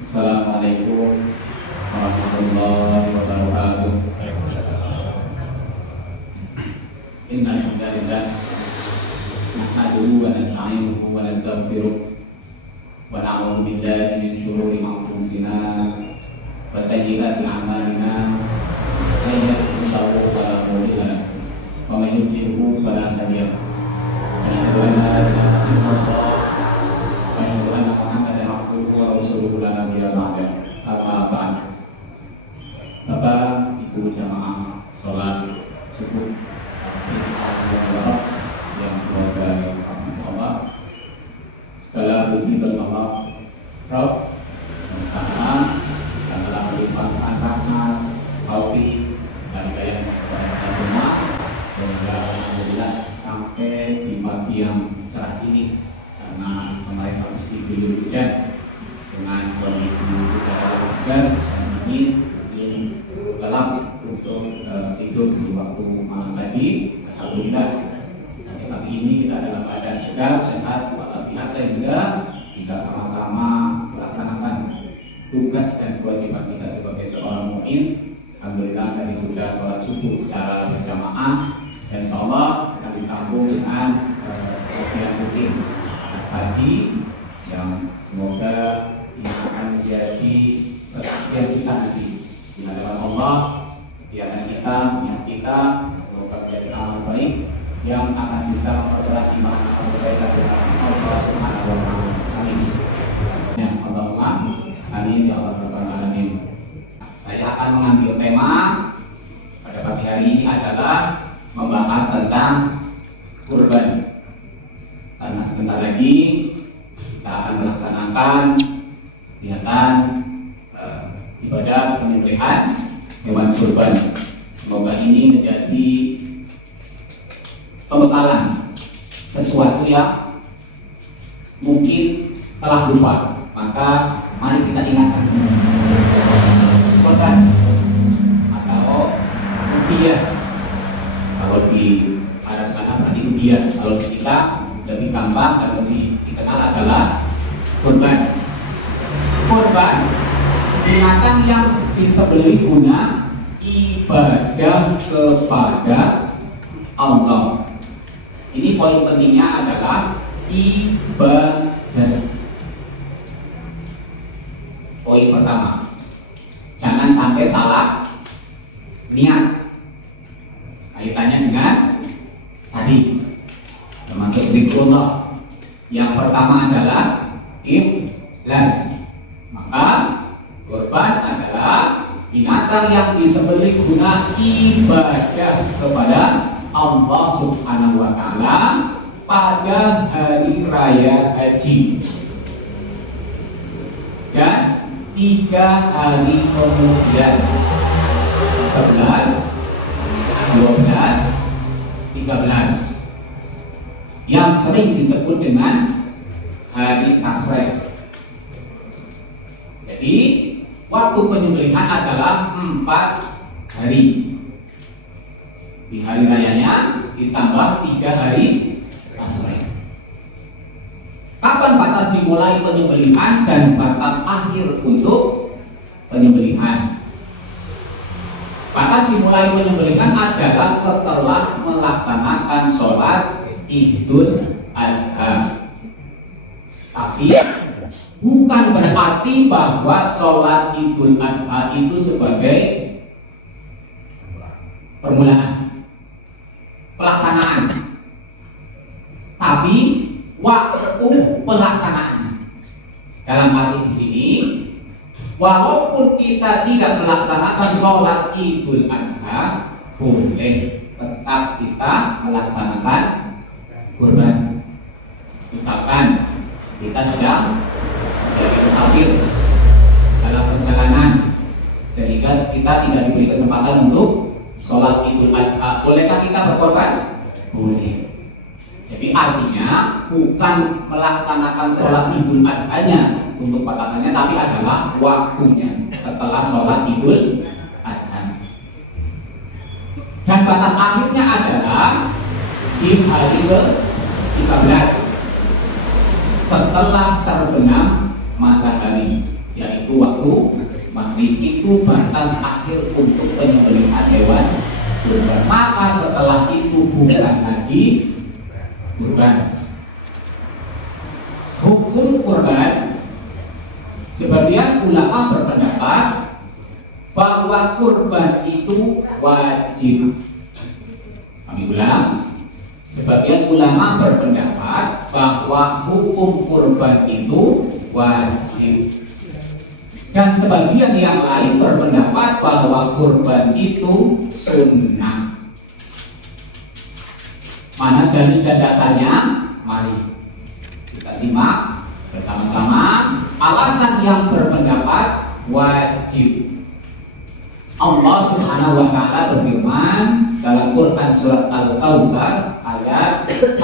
Assalamualaikum warahmatullahi wabarakatuh. Innal hamdalillah nahmaduhu wa nasta'inuhu wa nastaghfiruh wa na'udzu billahi min shururi anfusina wa sayyiati a'malina. Man yahdihillahu fala mudilla lahu wa man yudlilhu fala hadiya lahu. Asyhadu an la ilaha illallah wa asyhadu anna Muhammadan abduhu wa rasuluhu la nabiyya ba'dahu. Amma ba'd. Bapak, Ibu jamaah salat subuh yang semoga rahmat Allah, segala puji bagi Allah Rabb semesta alam yang telah melimpahkan rahmat, taufik, segala hidayah kepada kita semua, sehingga alhamdulillah sampai di pagi yang cerah ini, karena kemarin harus diguyur hujan dengan kondisi udara yang segar dan ini gelap untuk tidur di waktu malam tadi. Alhamdulillah sampai pagi ini kita dalam keadaan segar, sehat, walafiat, sehingga bisa sama-sama melaksanakan tugas dan kewajiban kita sebagai seorang mukmin. Alhamdulillah tadi sudah sholat subuh secara berjamaah dan insyaallah akan disambung dengan kajian rutin pagi yang semoga ini akan menjadi persaksian kita nanti di hadapan Allah, kegiatan kita, niat kita, semoga menjadi amal baik yang akan bisa memperberat iman atau berbeda dengan Allah Subhanahu wa Ta'ala. Amin. Ya Allahumma amin ya Allah rabbal alamin. Saya akan mengambil tema pada pagi hari ini adalah membahas tentang kurban. Karena sebentar lagi kita akan melaksanakan kegiatan ibadah penyembelihan hewan kurban. Semoga ini menjadi pembekalan sesuatu yang mungkin telah lupa, maka mari kita ingatkan kurban atau ubiah. Kalau di Arab sana berarti ubiah, kalau di kita lebih gampang dan lebih dikenal adalah kurban. Kurban binatang yang disembelih guna ibadah kepada Allah. Ini poin pentingnya adalah ibadah. Poin pertama, jangan sampai salah niat kaitannya dengan tadi, termasuk zikrullah. Yang pertama adalah ikhlas. Maka kurban adalah binatang yang disembelih guna ibadah kepada Allah Subhanahu wa Ta'ala pada hari raya haji dan 3 hari kemudian, 11, 12, 13, yang sering disebut dengan hari Tasrek. Jadi waktu penyembelihan adalah 4 hari. Di hari rayanya ditambah 3 hari Tasrek. Kapan batas dimulai penyembelihan dan batas akhir untuk penyembelihan? Batas dimulai penyembelihan adalah setelah melaksanakan sholat Idul Adha. Tapi bukan berarti bahwa sholat Idul Adha itu sebagai permulaan pelaksanaan, tapi waktu pelaksanaan. Dalam arti di sini, walaupun kita tidak melaksanakan sholat Idul Adha, boleh tetap kita melaksanakan kurban. Misalkan kita sedang menjadi musafir dalam perjalanan, sehingga kita tidak diberi kesempatan untuk sholat Idul Adha. Bolehkah kita berkorban? Boleh. Jadi artinya bukan melaksanakan sholat Idul Adha-nya untuk batasannya, tapi adalah waktunya setelah sholat Idul Adha. Dan batas akhirnya adalah di hari ke-13 setelah terbenam matahari, yaitu waktu maghrib itu batas akhir untuk penyembelihan hewan kurban. Maka setelah itu bukan lagi kurban. Hukum kurban, sebagian ulama berpendapat bahwa kurban itu wajib. Kami ulang, sebagian ulama berpendapat bahwa hukum kurban itu wajib. Dan sebagian yang lain berpendapat bahwa kurban itu sunnah. Mana dalil dan dasarnya? Mari kita simak bersama-sama alasan yang berpendapat wajib. Allah Subhanahu wa taala berfirman dalam Quran surat Al-Kautsar ayat 1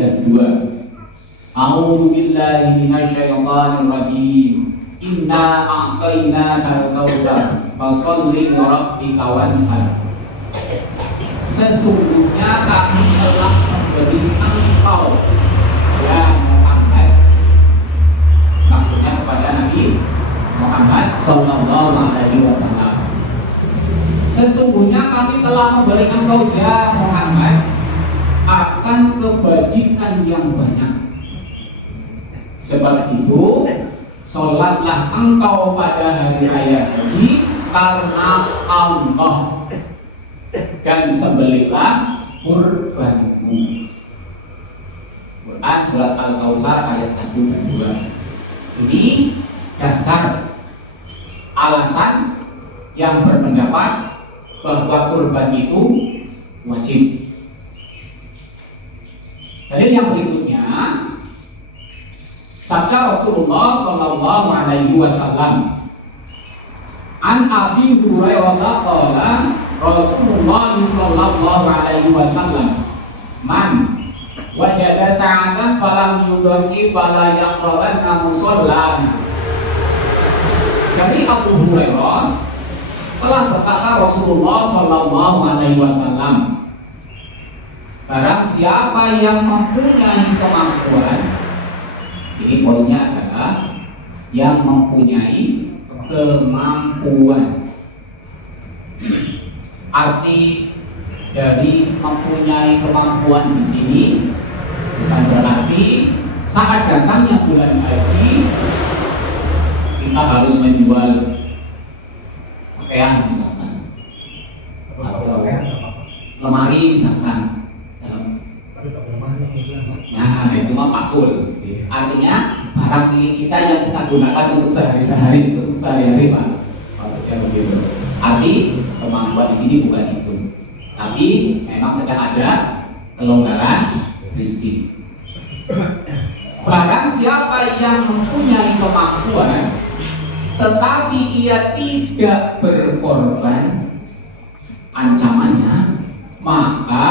dan 2. A'udzu billahi minasyaitonir rajim. Inna a'tainakal kautsar fasholli li rabbika wanhar. Sesungguhnya kami telah memberi engkau ya Muhammad, maksudnya kepada Nabi Muhammad sallallahu alaihi wasallam. Sesungguhnya kami telah memberi engkau ya Muhammad akan kebajikan yang banyak. Sebab itu sholatlah engkau pada hari raya haji karena Allah, dan sembelihlah kurbanmu. Quran surat Al-Kautsar ayat 1 dan 2. Ini dasar alasan yang berpendapat bahwa kurban itu wajib. Dalil yang berikutnya, sabda Rasulullah sallallahu alaihi wasallam, an Abi Hurairah qala Rasulullah sallallahu alaihi wasallam, man wajada sa'atan falam yudhi fala yaqrabanna musallana. Dari Abu Hurairah telah berkata Rasulullah sallallahu alaihi wasallam, barang siapa yang mempunyai kemampuan, ini poinnya adalah yang mempunyai kemampuan. Arti dari mempunyai kemampuan di sini bukan berarti saat datangnya bulan haji kita harus menjual pakaian misalkan, atau lemari misalkan. Nah, itu mah pakul. Artinya barang milik kita yang kita gunakan untuk sehari-hari, untuk sehari-hari, Pak. Maksudnya begitu. Arti kemampuan di sini bukan itu, tapi memang sedang ada kelonggaran rezeki. Barang siapa yang mempunyai kemampuan tetapi ia tidak berkorban, ancamannya maka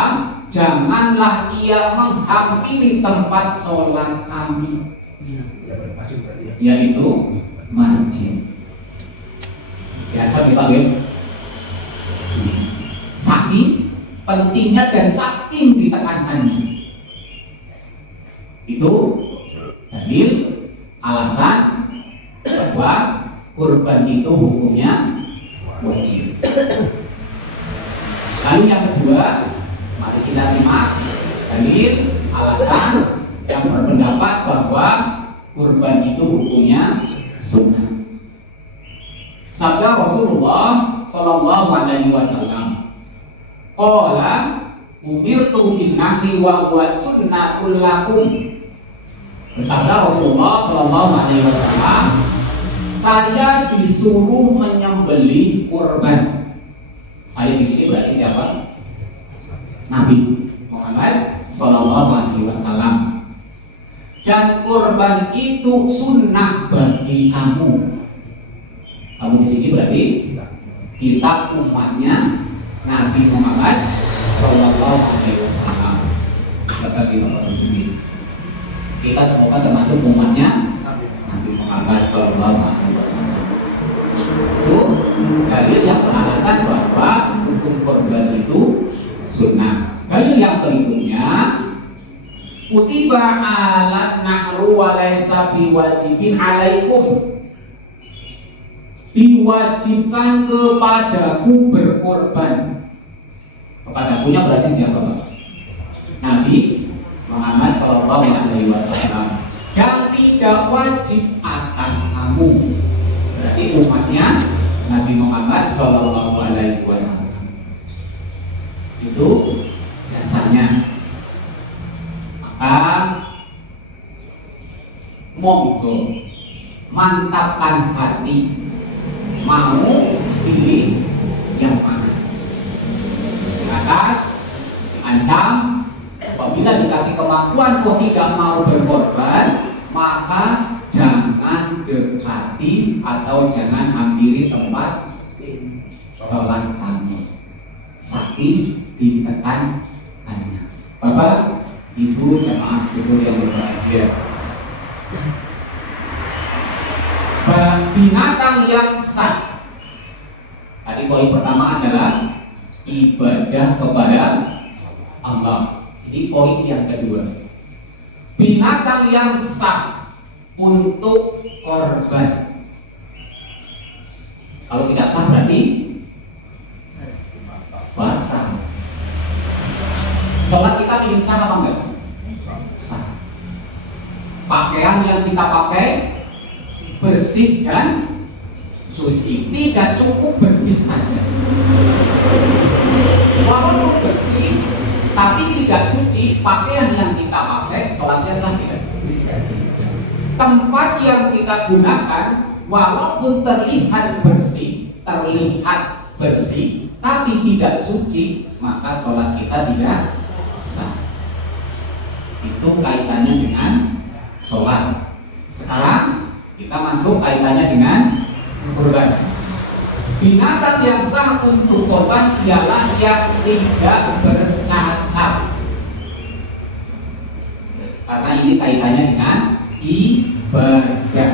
janganlah ia menghampiri tempat sholat kami, yaitu masjid. Diancam kita lihat, saking pentingnya dan saking ditekankannya. Itu dalil alasan bahwa kurban itu hukumnya wajib. Lalu yang kedua, mari kita simak dalil alasan yang berpendapat bahwa kurban itu hukumnya sunnah. Sabda Rasulullah sallallahu alaihi wasallam, qala umirtu bin nahri wa huwa sunnatul lakum. Sabda Rasulullah sallallahu alaihi wasallam, saya disuruh menyembelih kurban. Saya di sini berarti siapa? Nabi Muhammad sallallahu alaihi wasallam. Dan kurban itu sunnah bagi kamu. Kamu di sini berarti kita umatnya Nabi Muhammad sallallahu alaihi wasallam. Kata kita semoga termasuk umatnya Nabi Muhammad sallallahu alaihi wasallam. Itu dalil yang beralasan bahwa hukum kurban itu sunnah. Dalil yang berikutnya, kutiba alat nahru wa laysa biwajibin alaikum. diwajibkan kepadaku berkorban. Kepadakunya berarti siapa Pak? Nabi Muhammad Shallallahu Alaihi Wasallam. Yang tidak wajib atas kamu berarti umatnya Nabi Muhammad Shallallahu Alaihi Wasallam. Itu dasarnya. Maka monggo mantapkan hati, mau pilih yang mana. Di atas ancam, apabila dikasih kemampuan kok tidak mau berkorban, maka jangan dekati atau jangan hampiri tempat sholat kami. Saking ditekankannya. Bapak, Ibu, jamaah syukur yang berbahagia. Binatang yang sah. Tadi poin pertama adalah ibadah kepada Allah. Ini poin yang kedua. Binatang yang sah untuk korban. Kalau tidak sah berarti batal. Sholat kita ingin sah apa enggak? Sah. Pakaian yang kita pakai bersih dan suci. Tidak cukup bersih saja. Walaupun bersih tapi tidak suci, pakaian yang kita pakai sholatnya sah tidak? Tempat yang kita gunakan walaupun terlihat bersih tapi tidak suci, maka sholat kita tidak sah. Itu kaitannya dengan sholat. Sekarang kita masuk kaitannya dengan kurban. Binatang yang sah untuk korban ialah yang tidak bercacat. Karena ini kaitannya dengan ibadah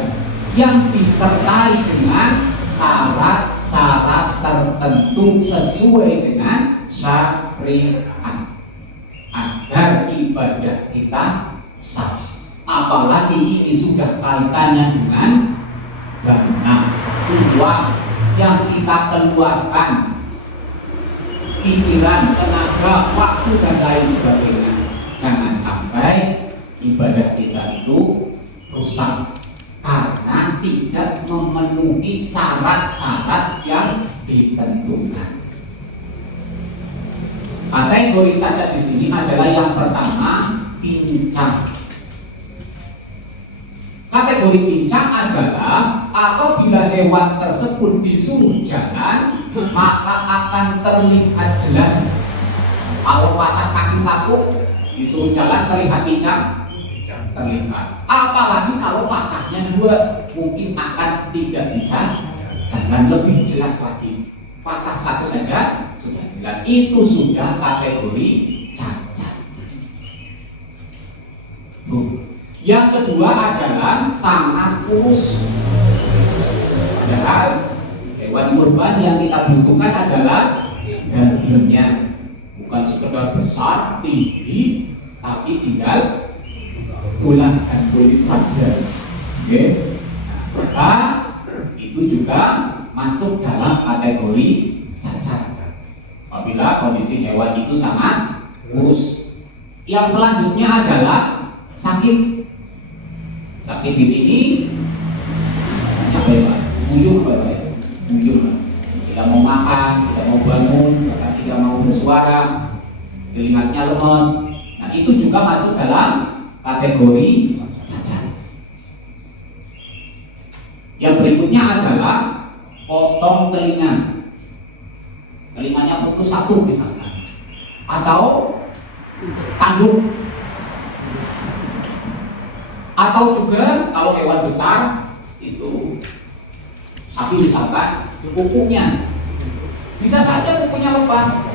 yang disertai dengan syarat-syarat tertentu sesuai dengan syariat agar ibadah kita sah. Apalagi ini sudah kaitannya dengan dana, uang yang kita keluarkan, pikiran, tenaga, waktu dan lain sebagainya. Jangan sampai ibadah kita itu rusak karena tidak memenuhi syarat-syarat yang ditentukan. Kategori cacat di sini adalah yang pertama, pincang. Kategori pincang adalah apabila hewan tersebut disuruh jalan, maka akan terlihat jelas. Kalau patah kaki satu disuruh jalan terlihat pincang, terlihat. Apalagi kalau patahnya dua, mungkin akan tidak bisa jalan, lebih jelas lagi. Patah satu saja sudah jelas. Itu sudah kategori cacat. Yang kedua adalah sangat kurus. Padahal hewan kurban yang kita butuhkan adalah dagingnya, bukan sekedar besar, tinggi, tapi tinggal tulang dan kulit saja. Oke. Maka itu juga masuk dalam kategori cacat. Apabila kondisi hewan itu sangat kurus. Yang selanjutnya adalah sakit. Sakit di sini, apa ya Pak? Muyuh Pak, muyuh. Tidak mau makan, tidak mau bangun, bahkan tidak mau bersuara, terlihatnya lemas. Nah itu juga masuk dalam kategori cacat. Yang berikutnya adalah potong telinga. Telinganya putus satu misalkan, atau tanduk. Atau juga kalau hewan besar itu sapi misalkan kukunya bisa saja kukunya lepas,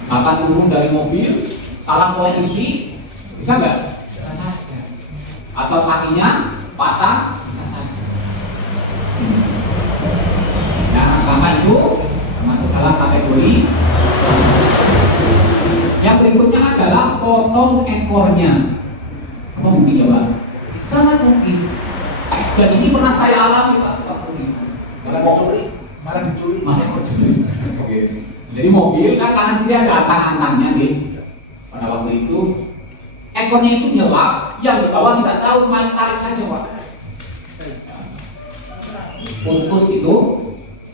misalkan turun dari mobil salah posisi, bisa nggak? Bisa saja. Atau kakinya patah, bisa saja. Nah maka itu termasuk dalam kategori. Yang berikutnya adalah potong ekornya. Apa mungkin ya Pak? Sangat mungkin. Dan ini pernah saya alami Pak. Dalam Malah diculik. Jadi mobil kan kanan kiri ada tangan-tangannya gitu. Pada waktu itu ekornya itu nyelap, yang di bawah tidak tahu, main tarik saja Pak. Putus itu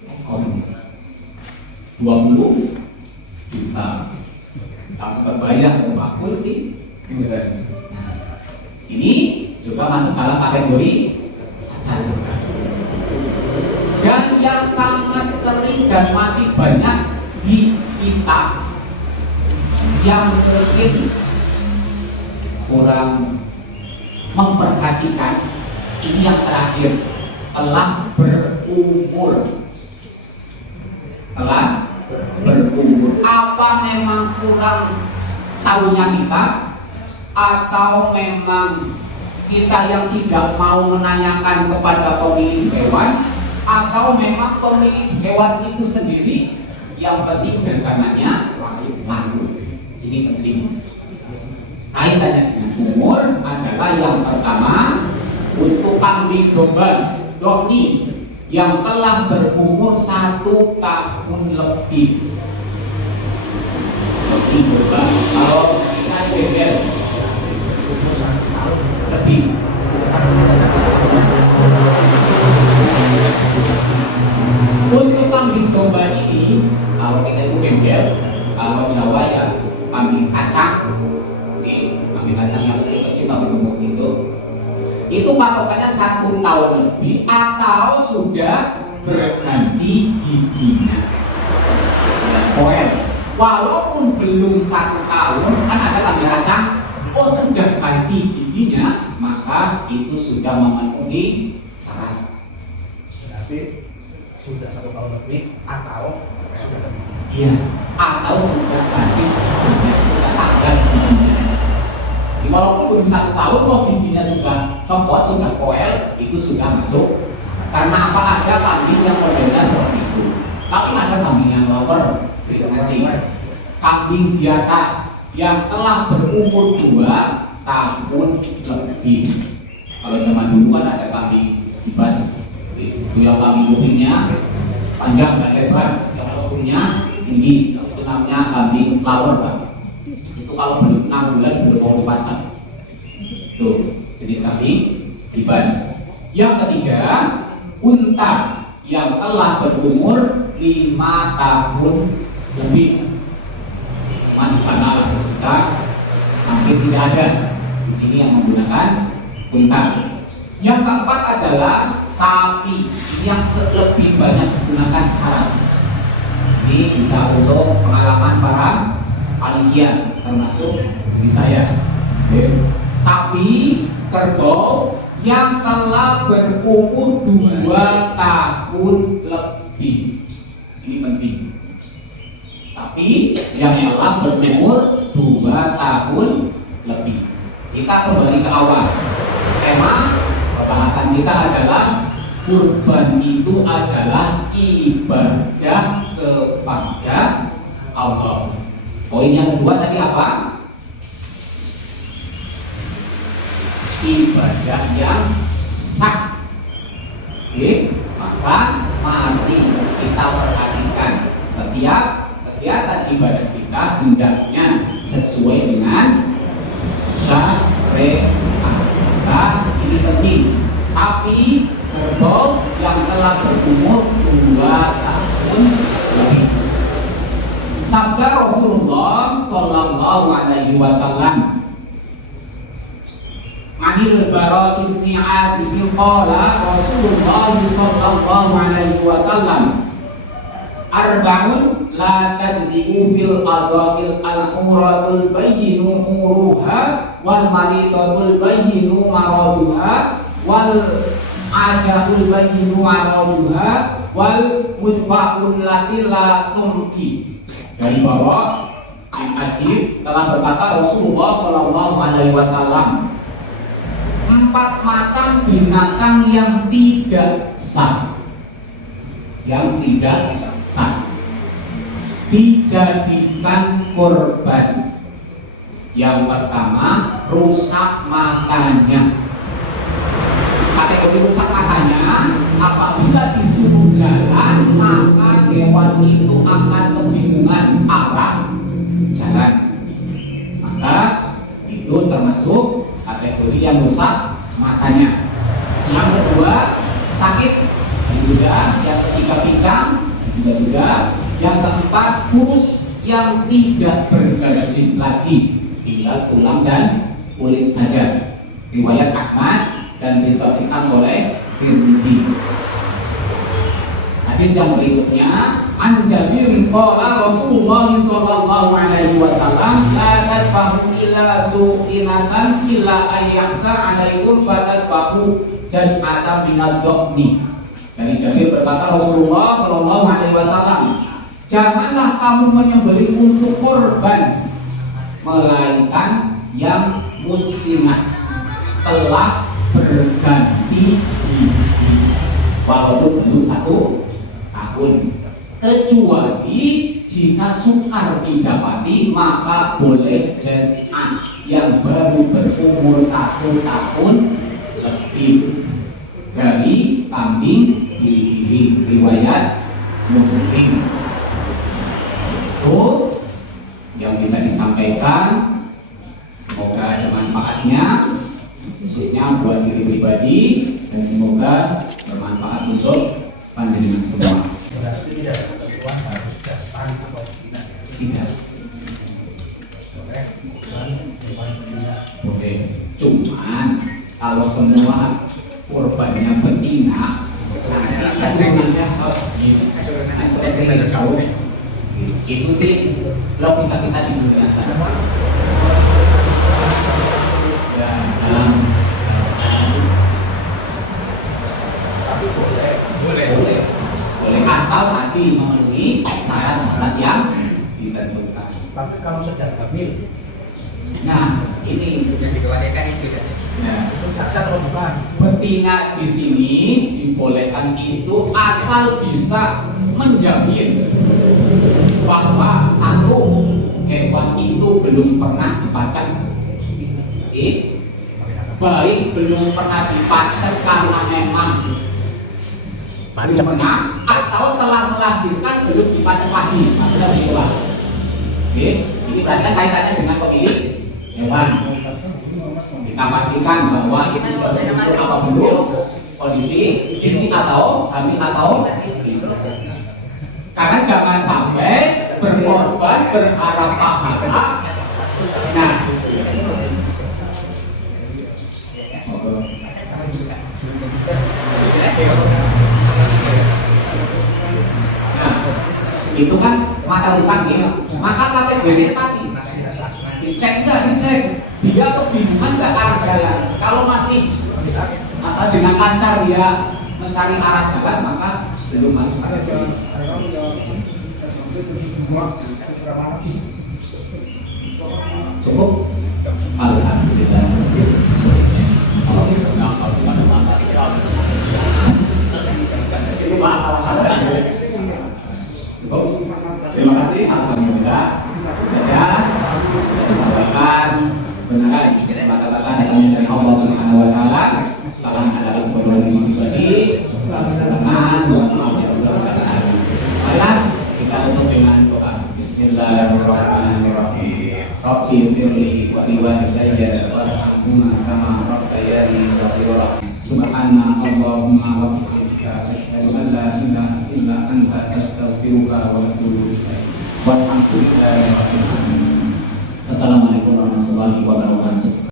ekornya 20 juta. Langsung terbayar ke bakul sih. Nah, ini juga masuk dalam kategori cacat. Dan yang sangat sering dan masih banyak di kita yang mungkin kurang memperhatikan, ini yang terakhir, telah berumur. Apa memang kurang tahunya kita, atau memang kita yang tidak mau menanyakan kepada pemilik hewan, atau memang pemilik hewan itu sendiri yang penting dagangannya laku. Ini penting. Kaitannya dengan umur adalah yang pertama, untuk kambing domba doni yang telah berumur 1 tahun lebih. Doni domba, kalau kita bebel lebih. Untuk kambing domba ini, kalau kita itu bebel, kalau Jawa ya kambing kacang. Oke, kambing kacang yang kecil-kecil kalau gemuk itu patokannya 1 tahun lebih atau sudah berganti giginya. Poin. Walaupun belum 1 tahun, kan ada kambing kacang, sudah ganti giginya, maka itu sudah memenuhi syarat. Berarti sudah 1 tahun lebih atau sudah ganti. Iya, atau sudah ganti giginya, sudah ada giginya. Jadi walaupun belum 1 tahun, kok giginya sudah copot, sudah koel, itu sudah masuk. Karena apa, ada kambing yang berbeda seperti itu. Tapi ada kambing yang lower, kambing biasa yang telah berumur 2 tahun lebih. Kalau zaman dulu kan ada kambing kibas, itu yang kambing kupingnya panjang dan lebar, yang posturnya tinggi, itu namanya kambing lower Pak. Itu kalau belum 6 bulan belum mau dipacak. Tuh, jenis kambing kibas. Yang ketiga, unta yang telah berumur 5 tahun lebih. Cuma di sana kita hampir tidak ada. Di sini yang menggunakan unta. Yang keempat adalah sapi yang lebih banyak digunakan sekarang. Ini bisa untuk pengalaman para panitia, termasuk diri saya. Sapi kerbau yang telah berumur 2 tahun lebih. Ini penting. Sapi yang telah berumur 2 tahun lebih. Kita kembali ke awal. Tema pembahasan kita adalah kurban itu adalah ibadah kepada Allah. Poin yang kedua tadi apa? Ibadah yang sah. Oke, maka mari kita perhatikan setiap kegiatan ibadah kita hendaknya sesuai dengan syariat. Nah, ini penting. Sapi kerbau yang telah berumur 2 tahun lebih. Sabda Rasulullah Sallallahu Alaihi Wasallam, Anil Bara bin Azib qala Rasulullah Sallallahu Alaihi Wasallam, arba'un la tajzi'u fil adha'il al-umratul bayyinu muruha wal malitatul bayyinu maraduha wal ajabul bayyinu araduha wal mujfa'ul lati la tumki. Dari bawah Ajib telah berkata Rasulullah Sallallahu Alaihi Wasallam, 4 macam binatang yang tidak sah, dijadikan korban. Yang pertama, rusak matanya. Kategori rusak matanya apabila disuruh jalan hewan itu akan kebingungan arah jalan. Maka itu termasuk kategori yang rusak matanya. Yang kedua, sakit, ini sudah. Yang ketiga, pincang, juga sudah. Yang keempat, kurus yang tidak bergaji lagi, tinggal tulang dan kulit saja. Riwayat Ahmad dan disahihkan oleh Tirmizi. Hadis yang berikutnya, an Jabir qala Rasulullah sallallahu alaihi wasallam la tadbahu illa su'inatan illa ayyasa alaikum fatadbahu jad'atan minadh dhani. Dari Jabir berkata Rasulullah sallallahu alaihi wasallam, janganlah kamu menyembelih untuk kurban melainkan yang muslimah telah berganti gigi walaupun belum 1 tahun, kecuali jika sukar didapati maka boleh jaz'an yang baru berumur 1 tahun lebih dari kambing giling. Riwayat Muslim. Itu yang bisa disampaikan, semoga ada manfaatnya khususnya buat diri pribadi dan semoga bermanfaat untuk panjenengan semua. Berarti tidak ketentuan harus jantan atau tidak. Tidak Boleh, tidak. boleh, cuman kalau semua korbannya betina, itu sih logika kita di Indonesia. Dan dalam Tapi boleh asal tadi memenuhi syarat-syarat yang ditentukan. Tapi kalau sedang hamil, Nah, ini yang dikhawatirkan itu kan. nah, itu cacat atau bukan? betina di sini dibolehkan itu asal bisa menjamin bahwa 1, hewan itu belum pernah dipacak. Baik belum pernah dipacak karena memang belum pernah, atau telah melahirkan belum dipacak lagi. Maksudnya begitulah. Ini berarti kan kaitannya dengan pemilik hewan. Kita pastikan bahwa itu sudah berumur apa belum, kondisi isi atau hamil atau belum. Karena jangan sampai berkorban berharap pahala. Nah, itu kan mata rusak ya. Maka kategorinya tadi dicek nggak, dicek dia kebingungan nggak arah jalan. Kalau masih dengan lancar dia mencari arah jalan, maka belum masuk kategori. Cukup. Alhamdulillah. Kalau kita nggak tahu mana itu masalah. Terima kasih. Alhamdulillah. Saya sampaikan benar kesepakatan dari Allah Subhanahu Wa Taala. Salam adalah keperluan diri pribadi. Kesempatan buat maaf yang selesai. Marilah kita tutup dengan doa. Bismillahirrahmanirrahim. Rabbi firli wa liwalidayya warhamhuma kama rabbayani shaghira. Subhana Allahumma wa bihamdika asyhadu an la ilaha illa anta astaghfiruka wa atubu ilaik. Walhamdulillahi rabbil alamin. Assalamualaikum warahmatullahi wabarakatuh.